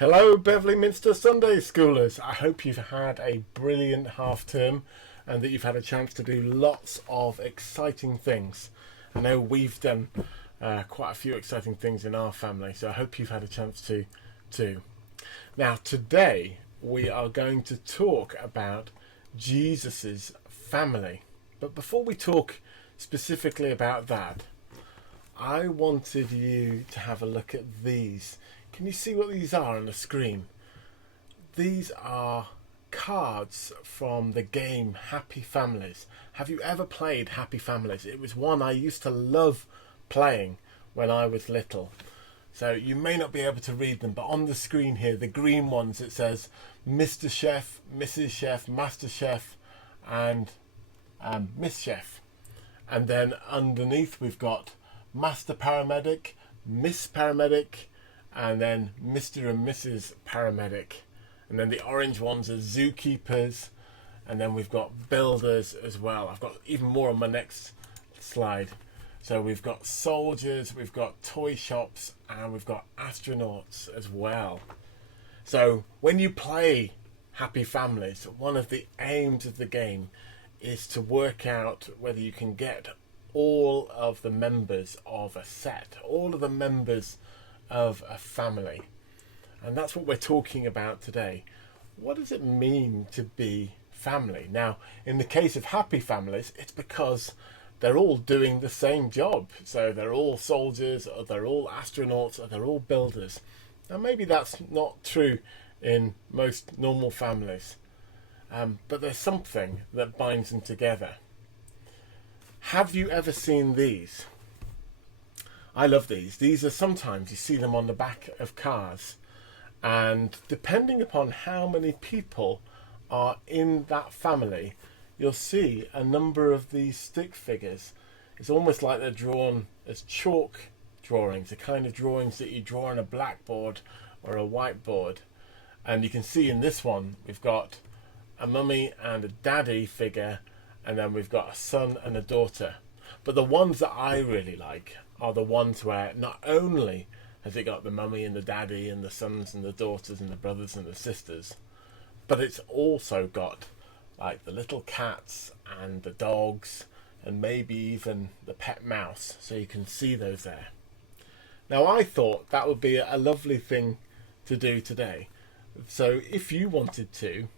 Hello, Beverley Minster Sunday Schoolers. I hope you've had a brilliant half term and that you've had a chance to do lots of exciting things. I know we've done quite a few exciting things in our family, so I hope you've had a chance to too. Now, today we are going to talk about Jesus's family. But before we talk specifically about that, I wanted you to have a look at these. Can you see what these are on the screen? These are cards from the game Happy Families. Have you ever played Happy Families? It was one I used to love playing when I was little. So you may not be able to read them, but on the screen here, the green ones, it says Mr. Chef, Mrs. Chef, Master Chef, and Miss Chef. And then underneath we've got Master Paramedic, Miss Paramedic, and then Mr. and Mrs. Paramedic. And then the orange ones are zookeepers, and then we've got builders as well. I've got even more on my next slide. So we've got soldiers, we've got toy shops, and we've got astronauts as well. So when you play Happy Families, one of the aims of the game is to work out whether you can get all of the members of a set, all of the members of a family. And that's what we're talking about today. What does it mean to be family? Now, in the case of Happy Families, it's because they're all doing the same job. So they're all soldiers, or they're all astronauts, or they're all builders. Now, maybe that's not true in most normal families, but there's something that binds them together. Have you ever seen these? I love these. These are sometimes you see them on the back of cars, and depending upon how many people are in that family, you'll see a number of these stick figures. It's almost like they're drawn as chalk drawings, the kind of drawings that you draw on a blackboard or a whiteboard. And you can see in this one we've got a mummy and a daddy figure, and then we've got a son and a daughter. But the ones that I really like are the ones where not only has it got the mummy and the daddy and the sons and the daughters and the brothers and the sisters, but it's also got like the little cats and the dogs and maybe even the pet mouse, so you can see those there. Now, I thought that would be a lovely thing to do today. So if you wanted to,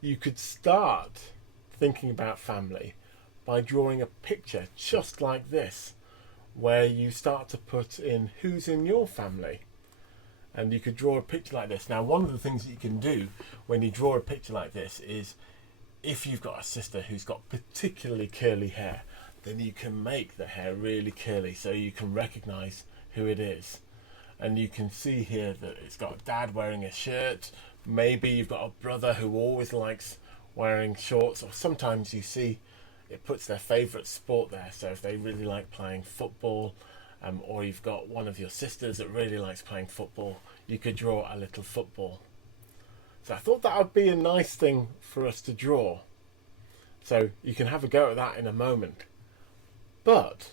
you could start thinking about family by drawing a picture just like this, where you start to put in who's in your family. And you could draw a picture like this. Now, one of the things that you can do when you draw a picture like this is, if you've got a sister who's got particularly curly hair, then you can make the hair really curly so you can recognize who it is. And you can see here that it's got dad wearing a shirt. Maybe you've got a brother who always likes wearing shorts, or sometimes you see it puts their favourite sport there. So if they really like playing football, or you've got one of your sisters that really likes playing football, you could draw a little football. So I thought that would be a nice thing for us to draw. So you can have a go at that in a moment. But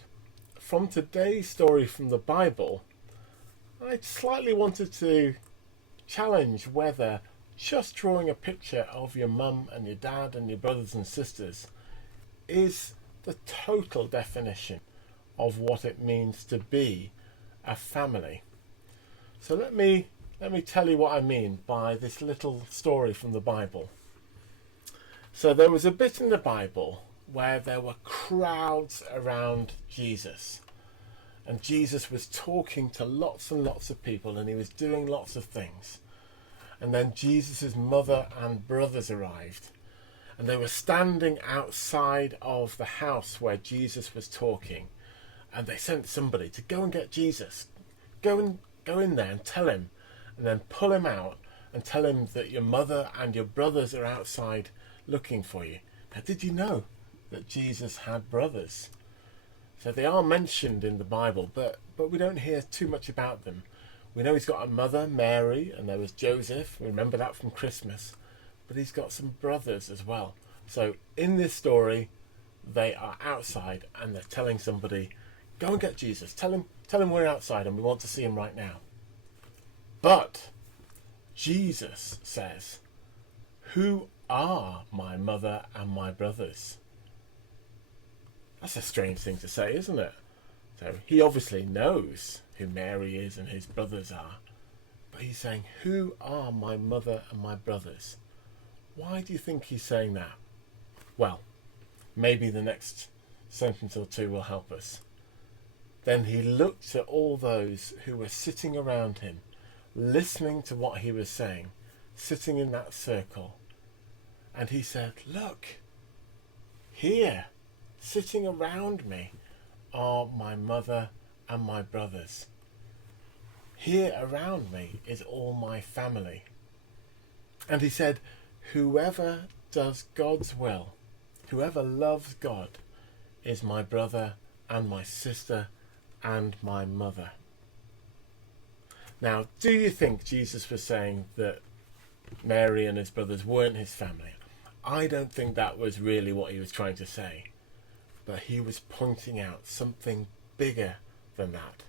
from today's story from the Bible, I slightly wanted to challenge whether just drawing a picture of your mum and your dad and your brothers and sisters is the total definition of what it means to be a family. So let me tell you what I mean by this little story from the Bible. So there was a bit in the Bible where there were crowds around Jesus, and Jesus was talking to lots and lots of people, and he was doing lots of things. And then Jesus' mother and brothers arrived, and they were standing outside of the house where Jesus was talking, and they sent somebody to go and get Jesus. Go in there and tell him, and then pull him out and tell him that your mother and your brothers are outside looking for you. Now, did you know that Jesus had brothers? So they are mentioned in the Bible, but we don't hear too much about them. We know he's got a mother, Mary, and there was Joseph. We remember that from Christmas. But he's got some brothers as well. So in this story, they are outside and they're telling somebody, go and get Jesus. Tell him we're outside and we want to see him right now. But Jesus says, "Who are my mother and my brothers?" That's a strange thing to say, isn't it? So he obviously knows who Mary is and his brothers are. But he's saying, "Who are my mother and my brothers?" Why do you think he's saying that? Well, maybe the next sentence or two will help us. Then he looked at all those who were sitting around him, listening to what he was saying, sitting in that circle. And he said, "Look, here, sitting around me, are my mother and my brothers. Here around me is all my family." And he said, "Whoever does God's will, whoever loves God, is my brother and my sister and my mother." Now, do you think Jesus was saying that Mary and his brothers weren't his family? I don't think that was really what he was trying to say. But he was pointing out something bigger than that.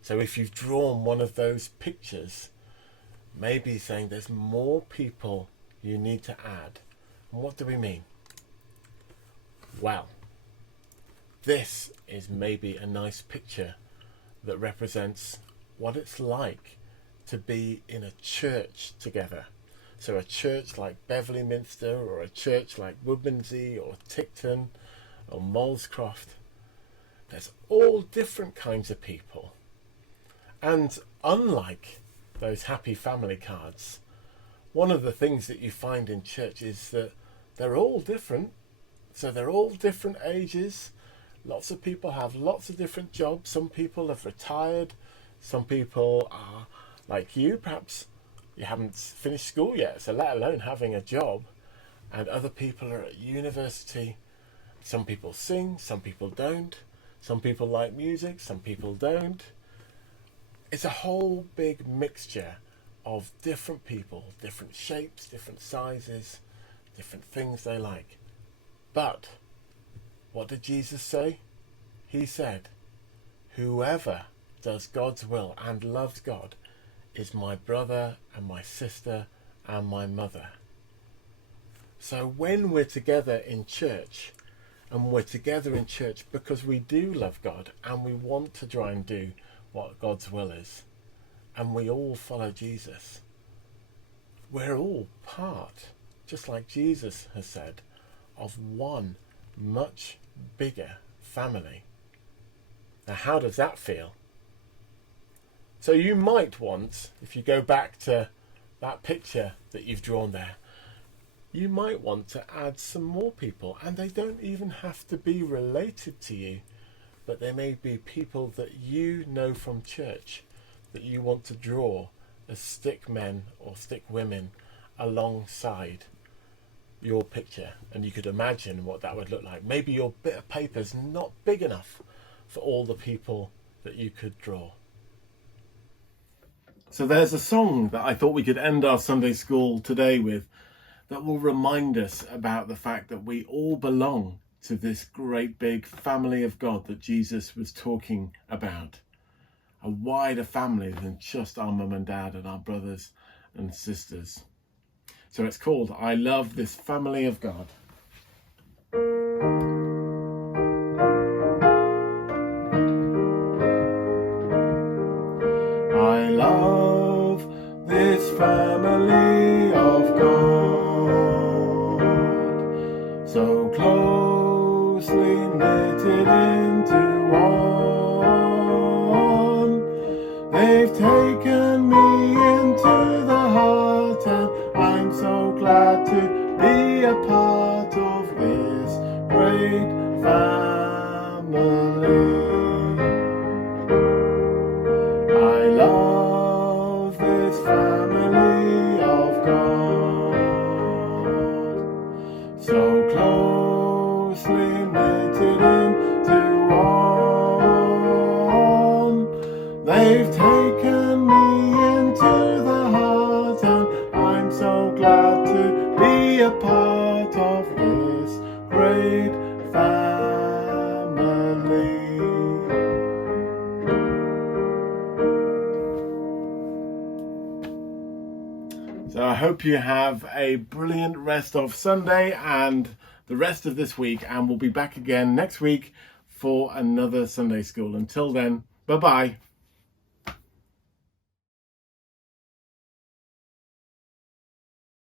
So if you've drawn one of those pictures, maybe he's saying there's more people you need to add. And what do we mean? Well, this is maybe a nice picture that represents what it's like to be in a church together. So a church like Beverley Minster, or a church like Woodmansey or Tickton or Molescroft. There's all different kinds of people. And unlike those happy family cards, one of the things that you find in church is that they're all different. So they're all different ages. Lots of people have lots of different jobs. Some people have retired. Some people are like you. Perhaps you haven't finished school yet, so let alone having a job. And other people are at university. Some people sing, some people don't. Some people like music, some people don't. It's a whole big mixture of different people, different shapes, different sizes, different things they like. But what did Jesus say? He said, "Whoever does God's will and loves God is my brother and my sister and my mother." So when we're together in church, and we're together in church because we do love God and we want to try and do what God's will is, and we all follow Jesus, we're all part, just like Jesus has said, of one much bigger family. Now, how does that feel? So you might want, if you go back to that picture that you've drawn there, you might want to add some more people, and they don't even have to be related to you, but they may be people that you know from church that you want to draw as stick men or stick women alongside your picture. And you could imagine what that would look like. Maybe your bit of paper's not big enough for all the people that you could draw. So there's a song that I thought we could end our Sunday school today with that will remind us about the fact that we all belong to this great big family of God that Jesus was talking about. A wider family than just our mum and dad and our brothers and sisters. So it's called "I Love This Family of God." I love this family of God, so closely knitted into one. They've taken me into the heart, and I'm so glad to be a part of this great family. I love this family of God, so closely knitted into one. They've taken me into the heart, and I'm so glad to be a part of this great family. So I hope you have a brilliant rest of Sunday and the rest of this week, and we'll be back again next week for another Sunday school. Until then, bye-bye.